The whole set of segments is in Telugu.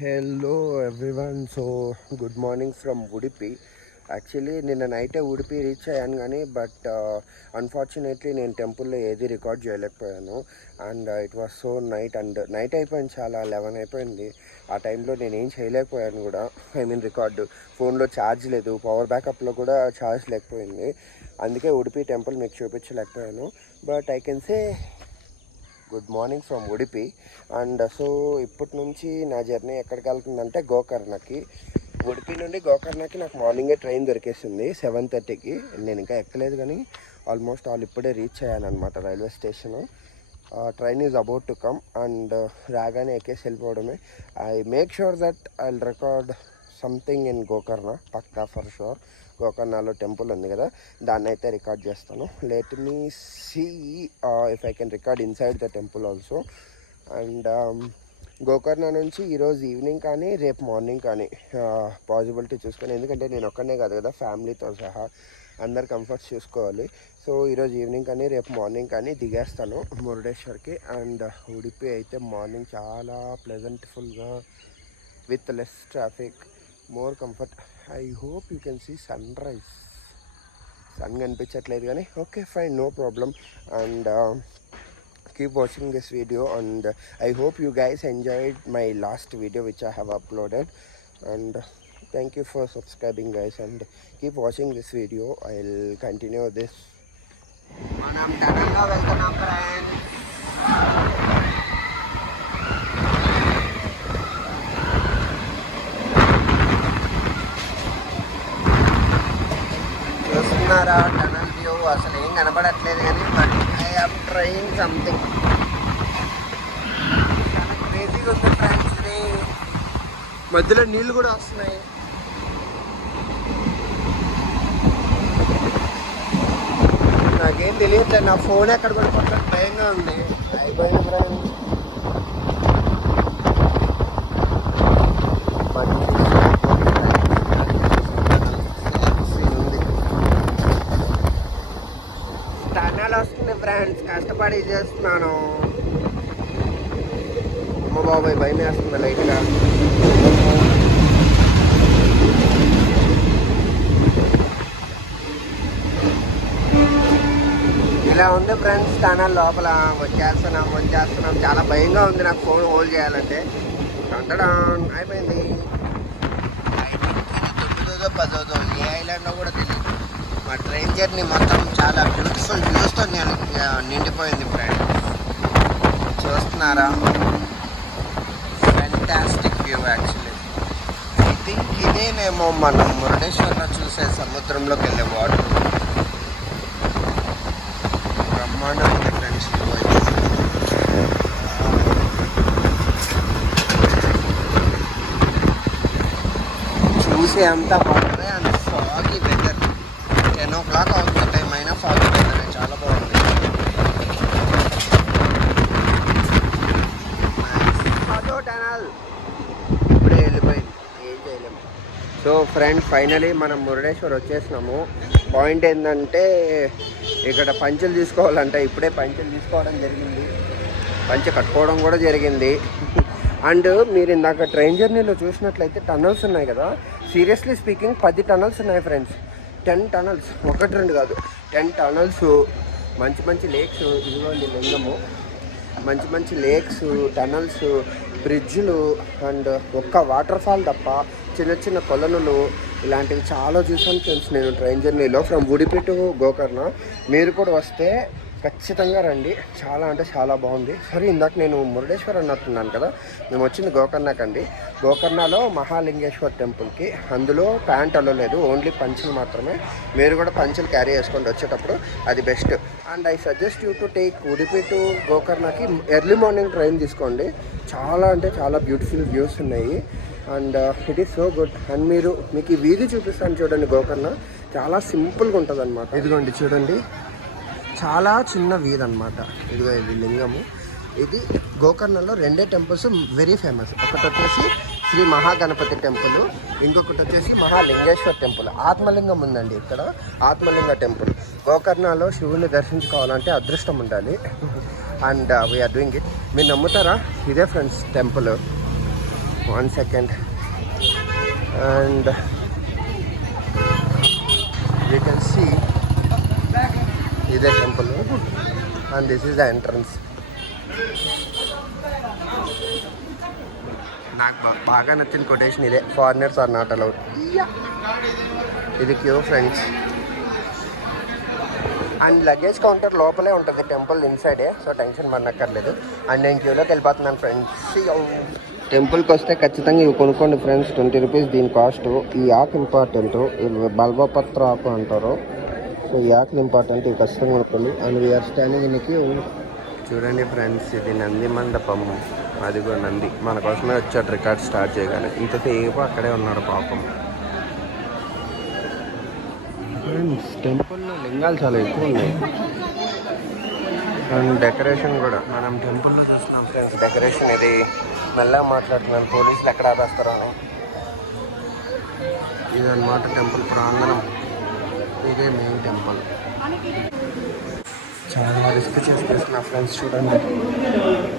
Hello everyone. So good morning from Udupi. Actually నిన్న నైటే ఉడిపి రీచ్ అయ్యాను కానీ అన్ఫార్చునేట్లీ నేను టెంపుల్లో ఏది రికార్డ్ చేయలేకపోయాను. And it was so night అయిపోయింది, చాలా 11 అయిపోయింది. ఆ టైంలో నేను ఏం చేయలేకపోయాను కూడా. రికార్డు ఫోన్లో ఛార్జ్ లేదు, పవర్ బ్యాకప్లో కూడా ఛార్జ్ లేకపోయింది. అందుకే ఉడిపి టెంపుల్ మీకు చూపించలేకపోయాను. But I can say good morning from Udupi. And so ఇప్పటి నుంచి నా జర్నీ ఎక్కడికి వెళ్తుందంటే గోకర్ణకి. ఉడిపి నుండి గోకర్ణకి నాకు మార్నింగే ట్రైన్ దొరికేసింది 7:30కి. నేను ఇంకా ఎక్కలేదు కానీ ఆల్మోస్ట్ ఇప్పుడే రీచ్ అయ్యానమాట railway station. Train is about to come and రాగానే ఎక్కేసి వెళ్ళిపోవడమే. I make sure that I will record something in Gokarna, పక్కా ఫర్ షూర్. గోకర్ణలో టెంపుల్ ఉంది కదా, దాన్ని అయితే రికార్డ్ చేస్తాను. Let me see if I can record inside the temple also. And Gokarna నుంచి ఈరోజు ఈవినింగ్ కానీ రేపు మార్నింగ్ కానీ పాసిబిలిటీ చూసుకొని, ఎందుకంటే నేను ఒక్కనే కాదు కదా, ఫ్యామిలీతో సహా అందరు కంఫర్ట్స్ చూసుకోవాలి. సో ఈరోజు ఈవినింగ్ కానీ రేపు మార్నింగ్ కానీ దిగేస్తాను మురుడేశ్వర్కి. అండ్ ఉడిపి అయితే మార్నింగ్ చాలా ప్లెజెంట్ఫుల్గా with less traffic, more comfort. I hope you can see sunrise. Sun కనిపించట్లేదు కానీ okay fine, no problem. And keep watching this video and I hope you guys enjoyed my last video which I have uploaded. And thank you for subscribing guys and keep watching this video. I'll continue this. Manam Tananga welcome friends. చూస్తున్నారా టనల్ వ్యూ? అసలు ఏం కనపడట్లేదు కానీ but I have train something. చాలా క్రేజీగా ఉంది ఫ్రెండ్స్. మధ్యలో నీళ్ళు కూడా వస్తున్నాయి. నాకేం తెలియట్లేదు, నా ఫోన్ ఎక్కడ కూడా పక్కన భయంగా ఉంది. అయిపోయింది ఫ్రెండ్స్. వస్తుంది ఫ్రెండ్స్, కష్టపడి చేస్తున్నాను. అమ్మ బాబాయ్ భయం వేస్తుంది లైట్గా. ఇలా ఉంది ఫ్రెండ్స్ టనల్ లోపల. వచ్చేస్తున్నాం. చాలా భయంగా ఉంది నాకు ఫోన్ హోల్డ్ చేయాలంటే. కంటడం అయిపోయింది. 9దో 10దో ఏ ఐలాండ్లో కూడా తెలియదు. మా ట్రైన్ జర్నీ మొత్తం చాలా బ్యూటిఫుల్ వ్యూస్తో నేను నిండిపోయింది ఫ్రెండ్. చూస్తున్నారా? Fantastic view actually. I think ఇదేనేమో మనం మురుడేశ్వర్లో చూసే సముద్రంలోకి వెళ్ళే వాటర్. బ్రహ్మాండం ఉంది ఫ్రెండ్స్. చూసే అంతా వాటరే అండ్ ఫాగీ వెదర్. 10 o'clock అవుతుంది టైం అయినా ఫాగ్ వెదర్ చాలా బాగుంది. అదో టనల్ ఇప్పుడే వెళ్ళిపోయింది, ఏం చేయలేము. సో ఫ్రెండ్స్ ఫైనలీ మనం మురుడేశ్వర్ వచ్చేసినాము. పాయింట్ ఏంటంటే ఇక్కడ పంచెలు తీసుకోవాలంట. ఇప్పుడే పంచెలు తీసుకోవడం జరిగింది, పంచె కట్టుకోవడం కూడా జరిగింది. అండ్ మీరు ఇందాక ట్రైన్ జర్నీలో చూసినట్లయితే టనల్స్ ఉన్నాయి కదా, సీరియస్లీ స్పీకింగ్ 10 టనల్స్ ఉన్నాయి ఫ్రెండ్స్. 10 టనల్స్, 1-2 కాదు, 10 టనల్స్. మంచి లేక్స్, ఇదిగోండి లింగము. మంచి లేక్స్, టనల్స్, బ్రిడ్జ్లు అండ్ ఒక్క వాటర్ ఫాల్ తప్ప చిన్న కొలనులు ఇలాంటివి చాలా చూసాను ఫ్రెండ్స్ నేను ట్రైన్ జర్నీలో ఫ్రమ్ ఉడిపి టు గోకర్ణ. మీరు కూడా వస్తే ఖచ్చితంగా రండి, చాలా అంటే చాలా బాగుంది. సరే ఇందాక నేను మురుడేశ్వర్ అన్నట్టున్నాను కదా, మేము వచ్చింది గోకర్ణకండి. గోకర్ణలో మహాలింగేశ్వర్ టెంపుల్కి. అందులో ప్యాంట్ అలలేదు, ఓన్లీ పంచులు మాత్రమే. మీరు కూడా పంచులు క్యారీ చేసుకోండి వచ్చేటప్పుడు, అది best. And I suggest you to take Udupi to గోకర్ణకి ఎర్లీ మార్నింగ్ ట్రైన్ తీసుకోండి. చాలా అంటే చాలా బ్యూటిఫుల్ వ్యూస్ ఉన్నాయి and it is so good. And మీకు ఈ వీధి చూపిస్తాను చూడండి. గోకర్ణ చాలా సింపుల్గా ఉంటుంది అనమాట. ఇదిగోండి చూడండి, చాలా చిన్న వీధి అనమాట. ఇదిగో ఇది లింగము. ఇది గోకర్ణలో 2 టెంపుల్స్ వెరీ ఫేమస్. ఒకటి వచ్చేసి శ్రీ మహాగణపతి టెంపుల్, ఇంకొకటి వచ్చేసి మహాలింగేశ్వర్ టెంపుల్. ఆత్మలింగం ఉందండి ఇక్కడ, ఆత్మలింగ టెంపుల్. గోకర్ణలో శివుని దర్శించుకోవాలంటే అదృష్టం ఉండాలి. And we are doing it. మీరు నమ్ముతారా? ఇదే friends temple. 1 second. And you can see is a temple and this is the entrance. నాకు బాగా నచ్చిన కొటేషన్ ఇదే, ఫారినర్స్ ఆర్ నాట్ అలౌడ్. ఇది queue friends. And luggage counter లోపలే ఉంటుంది టెంపుల్ ఇన్సైడే, సో టెన్షన్ పడనక్కర్లేదు. అండ్ నేను క్యూలోకి వెళ్ళిపోతున్నాను ఫ్రెండ్స్. టెంపుల్కి వస్తే ఖచ్చితంగా ఇవి కొనుక్కోండి ఫ్రెండ్స్, 20 రూపీస్ దీని కాస్ట్. ఈ ఆకు ఇంపార్టెంట్, బల్బపత్ర ఆకు అంటారు. సో ఈ ఆకులు ఇంపార్టెంట్, ఇవి ఖచ్చితంగా కొనుక్కోండి. And we are standing in queue. చూడండి ఫ్రెండ్స్, ఇది నంది మండపం. అదిగో నంది మన కోసమే వచ్చాడు రికార్డ్ స్టార్ట్ చేయగానే. ఇంతసేపు అక్కడే ఉన్నాడు పాపం. ఫ్రెండ్స్ టెంపుల్లో లింగాలు చాలా ఎక్కువ ఉన్నాయి. అండ్ డెకరేషన్ కూడా మనం టెంపుల్లో చూస్తాం ఫ్రెండ్స్. డెకరేషన్ ఇది మెల్లగా మాట్లాడుతున్నాను, పోలీసులు ఎక్కడ ఆపేస్తారో అని. ఇదన్నమాట టెంపుల్ ప్రాంగణం. ఇదే మెయిన్ టెంపుల్. చాలా రిస్క్ చేస్తున్నా ఫ్రెండ్స్. చూడండి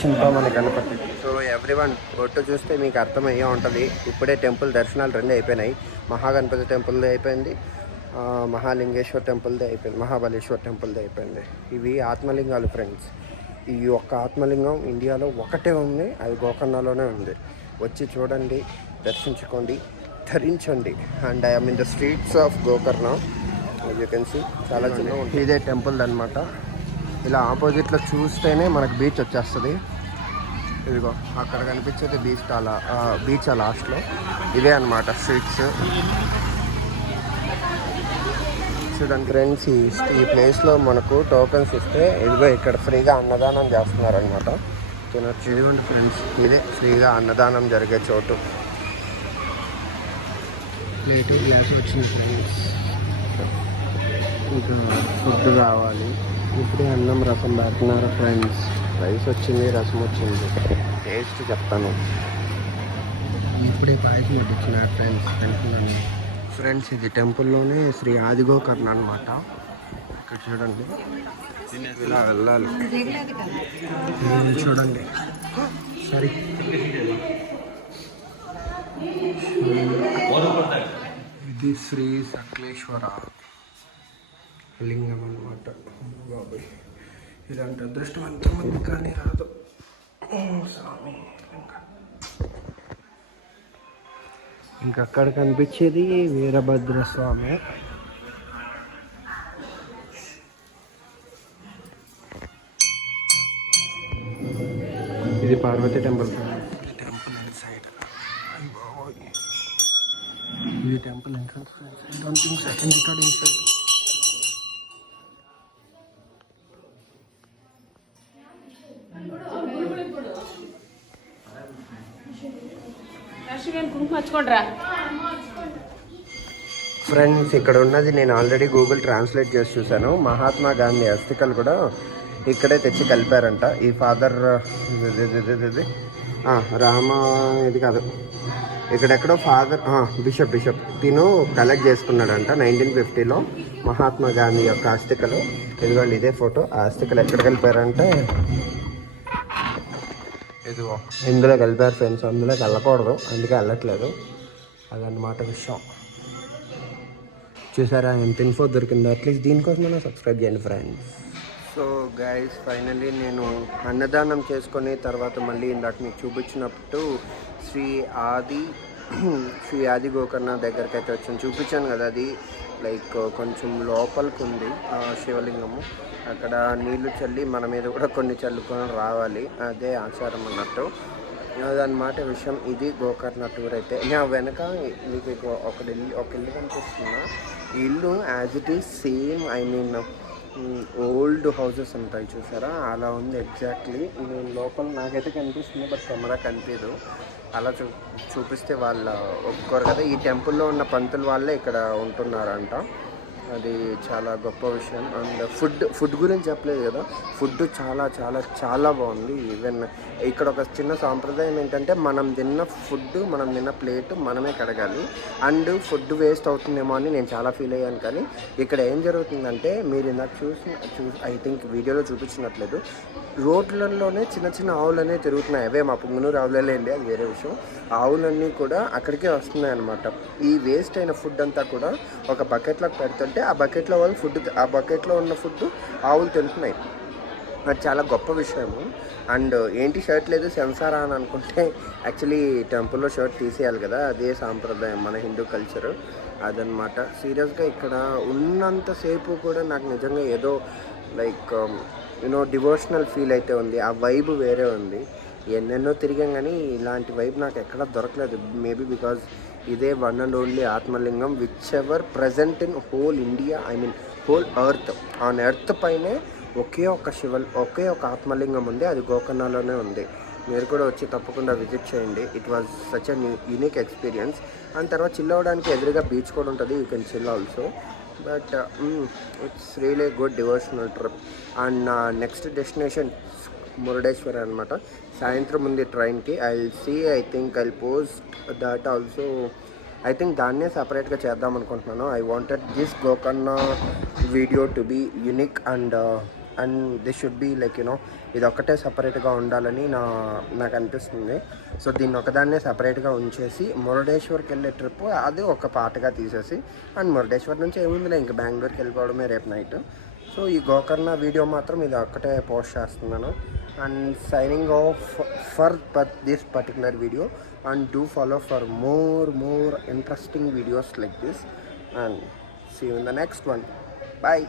చింతామణి గణపతి. సో ఎవ్రీవన్ బొట్టు చూస్తే మీకు అర్థమయ్యే ఉంటుంది. ఇప్పుడే టెంపుల్ దర్శనాలు 2 అయిపోయినాయి. మహాగణపతి టెంపుల్ది అయిపోయింది, మహాలింగేశ్వర్ టెంపుల్దే అయిపోయింది, మహాబలేశ్వర్ టెంపుల్దే అయిపోయింది. ఇవి ఆత్మలింగాలు ఫ్రెండ్స్. ఈ ఒక్క ఆత్మలింగం ఇండియాలో ఒకటే ఉంది, అది గోకర్ణలోనే ఉంది. వచ్చి చూడండి, దర్శించుకోండి, ధరించండి. And I'm in the streets of Gokarna. You can see చాలా చిన్న. ఇదే టెంపుల్ అనమాట. ఇలా ఆపోజిట్లో చూస్తేనే మనకు బీచ్ వచ్చేస్తుంది. ఇదిగో అక్కడ కనిపించేది బీచ్. బీచ్ ఆ లాస్ట్లో ఇదే అనమాట స్ట్రీట్స్. చూడండి ఫ్రెండ్స్, ఈ ప్లేస్లో మనకు టోకెన్స్ ఇస్తే ఇదిగో ఇక్కడ ఫ్రీగా అన్నదానం చేస్తున్నారనమాట. తినొచ్చు. ఇదిగోండి ఫ్రెండ్స్, ఇది ఫ్రీగా అన్నదానం జరిగే చోటు. ప్లేటు గ్లాస్ వచ్చింది ఫ్రెండ్స్. ఇంకా ఫుడ్ కావాలి. ఇప్పుడే అన్నం రసం పెడుతున్నారు ఫ్రెండ్స్. రైస్ వచ్చింది, రసం వచ్చింది. టేస్ట్ చెప్తాను. ఇప్పుడే పాయసం వడ్డించినారు ఫ్రెండ్స్. తింటున్నాను ఫ్రెండ్స్. ఇది టెంపుల్లోనే శ్రీ ఆదిగోకర్ణ అనమాట. ఇక్కడ చూడండి, ఇలా వెళ్ళాలి. చూడండి సరే. ఇది శ్రీ సకలేశ్వర లింగం అనమాట. బాబాయ్, ఇలాంటి అదృష్టం ఎంతమంది కానీ రాదు. స్వామి. ఇంకక్కడ కనిపించేది వీరభద్ర స్వామి. ఇది పార్వతీ టెంపుల్. టెంపుల్ సైడ్ ఇది temple entrance friends. I don't think second record inside. Friends ఇక్కడ ఉన్నది నేను ఆల్రెడీ గూగుల్ ట్రాన్స్లేట్ చేసి చూశాను. మహాత్మా గాంధీ అస్థికలు కూడా ఇక్కడే తెచ్చి కలిపారంట. ఈ ఫాదర్ ఇది కాదు, ఇక్కడెక్కడో ఫాదర్ బిషప్ తిను కలెక్ట్ చేసుకున్నాడంట 1950లో మహాత్మా గాంధీ యొక్క అస్థికలు. ఇదిగోండి ఇదే ఫోటో. ఆ అస్థికలు ఎక్కడ కలిపారంటే ఇదిగో ఇందులో కలిపారు ఫ్రెండ్స్. అందులోకి వెళ్ళకూడదు, అందుకే వెళ్ళట్లేదు. అదన్నమాట విషయం. చూసారా ఎంత ఇన్ఫో దొరికిందో. అట్లీస్ట్ దీనికోసమైనా సబ్స్క్రైబ్ చేయండి ఫ్రెండ్స్. సో గైస్, ఫైనల్లీ నేను అన్నదానం చేసుకొని తర్వాత మళ్ళీ ఇందాక మీకు చూపించినప్పుడు శ్రీ ఆది గోకర్ణ దగ్గరికి అయితే వచ్చాను. చూపించాను కదా, అది లైక్ కొంచెం లోపలికి ఉంది శివలింగము. అక్కడ నీళ్లు చల్లి మన మీద కూడా కొన్ని చల్లుకొని రావాలి, అదే ఆచారం అన్నట్టు. అదనమాట విషయం. ఇది గోకర్ణ టూర్ అయితే. నా వెనక మీకు ఒక ఇల్లు కనిపిస్తున్నా. ఈ ఇల్లు as it is same, I mean old houses ఉంటాయి చూసారా, అలా ఉంది ఎగ్జాక్ట్లీ. నేను లోపల నాకైతే కనిపిస్తుంది, బట్ కెమెరా కనిపించదు. అలా చూపిస్తే వాళ్ళు ఒప్పుకోరు కదా. ఈ టెంపుల్లో ఉన్న పంతులు వాళ్ళే ఇక్కడ ఉంటున్నారంట. అది చాలా గొప్ప విషయం. అండ్ ఫుడ్ గురించి చెప్పలేదు కదా, ఫుడ్ చాలా చాలా చాలా బాగుంది. ఈవెన్ ఇక్కడ ఒక చిన్న సాంప్రదాయం ఏంటంటే మనం తిన్న ప్లేట్ మనమే కడగాలి. అండ్ ఫుడ్ వేస్ట్ అవుతుందేమో అని నేను చాలా ఫీల్ అయ్యాను. కానీ ఇక్కడ ఏం జరుగుతుందంటే, మీరు ఇందాక ఐ థింక్ వీడియోలో చూపించినట్లేదు, రోడ్లలోనే చిన్న చిన్న ఆవులనే తిరుగుతున్నాయి. అవే మా పుంగనూరు ఆవులలేండి, అది వేరే విషయం. ఆవులన్నీ కూడా అక్కడికే వస్తున్నాయి అన్నమాట. ఈ వేస్ట్ అయిన ఫుడ్ అంతా కూడా ఒక బకెట్లోకి పెడుతుంటే ఆ బకెట్లో ఉన్న ఫుడ్ ఆవులు తింటున్నాయి. అది చాలా గొప్ప విషయము. అండ్ ఏంటి షర్ట్ లేదు సెన్సారా అని అనుకుంటే, యాక్చువల్లీ టెంపుల్లో షర్ట్ తీసేయాలి కదా, అదే సాంప్రదాయం మన హిందూ కల్చర్ అదనమాట. సీరియస్గా ఇక్కడ ఉన్నంతసేపు కూడా నాకు నిజంగా ఏదో లైక్ డివోషనల్ ఫీల్ అయితే ఉంది. ఆ వైబ్ వేరే ఉంది. ఎన్నెన్నో తిరిగాం కానీ ఇలాంటి వైబ్ నాకు ఎక్కడ దొరకలేదు. మేబీ బికాజ్ ఇదే one and only Atmalingam which ever present in whole India, I mean whole earth. On earth పైనే ఒకే ఒక ఆత్మలింగం ఉంది, అది గోకర్ణలోనే ఉంది. మీరు కూడా వచ్చి తప్పకుండా విజిట్ చేయండి. It was such a unique experience. And తర్వాత చిల్ అవ్వడానికి ఎదురుగా బీచ్ కూడా ఉంటుంది, you can chill also. But it's really good devotional trip. And నా నెక్స్ట్ డెస్టినేషన్ మురుడేశ్వర్ అనమాట. సాయంత్రం ఉంది ట్రైన్కి. I think I post that also. I think దాన్నే సపరేట్గా చేద్దాం అనుకుంటున్నాను. I wanted this Gokarna video to be unique and this should be like ఇది ఒక్కటే సపరేట్గా ఉండాలని నాకు అనిపిస్తుంది. సో దీన్ని ఒకదాన్నే సపరేట్గా ఉంచేసి మురుడేశ్వర్కి వెళ్ళే ట్రిప్ అది ఒక పార్ట్గా తీసేసి, అండ్ మురుడేశ్వర్ నుంచి ఏముందిలే ఇంకా బెంగళూరుకి వెళ్ళిపోవడమే రేపు నైట్. సో ఈ గోకర్ణ వీడియో మాత్రం ఇది ఒక్కటే పోస్ట్ చేస్తున్నాను. And signing off for this particular video. And do follow for more interesting videos like this. And see you in the next one. Bye.